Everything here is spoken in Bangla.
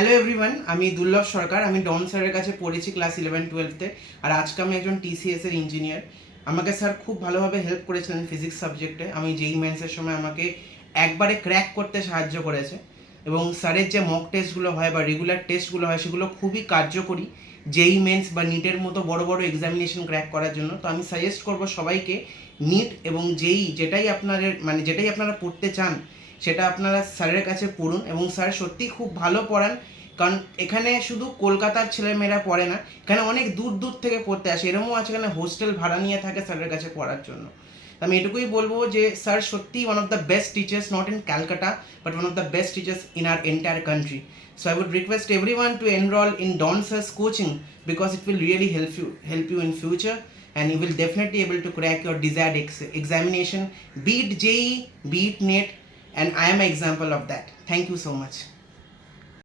হ্যালো এভরিওয়ান, আমি দুর্লভ সরকার। আমি ডন স্যারের কাছে পড়েছি ক্লাস 11-12-তে। আর আজকে আমি একজন টিসিএস এর ইঞ্জিনিয়ার। আমাকে স্যার খুব ভালোভাবে হেল্প করেছিলেন ফিজিক্স সাবজেক্টে। আমি যেই মেন্সের সময় আমাকে একবারে ক্র্যাক করতে সাহায্য করেছে। এবং স্যারের যে মক টেস্টগুলো হয় বা রেগুলার টেস্টগুলো হয় সেগুলো খুবই কার্যকরী যেই মেন্স বা নিটের মতো বড় বড় এক্সামিনেশন ক্র্যাক করার জন্য। তো আমি সাজেস্ট করব সবাইকে নিট এবং যেই যেটাই আপনারা পড়তে চান সেটা আপনারা স্যারের কাছে পড়ুন। এবং স্যার সত্যিই খুব ভালো পড়ান, কারণ এখানে শুধু কলকাতার ছেলেমেয়েরা পড়ে না, এখানে অনেক দূর দূর থেকে পড়তে আসে। এরকমও আছে এখানে হোস্টেল ভাড়া নিয়ে থাকে স্যারের কাছে পড়ার জন্য। আমি এটুকুই বলবো যে স্যার সত্যিই one of the best teachers, not in Calcutta but one of the best teachers in our entire country. So I would request everyone to enroll in Don Sir's coaching because it will really help you in future, and you will definitely able to crack your desired examination, be it JEE, be it NET, and I am an example of that. Thank you so much.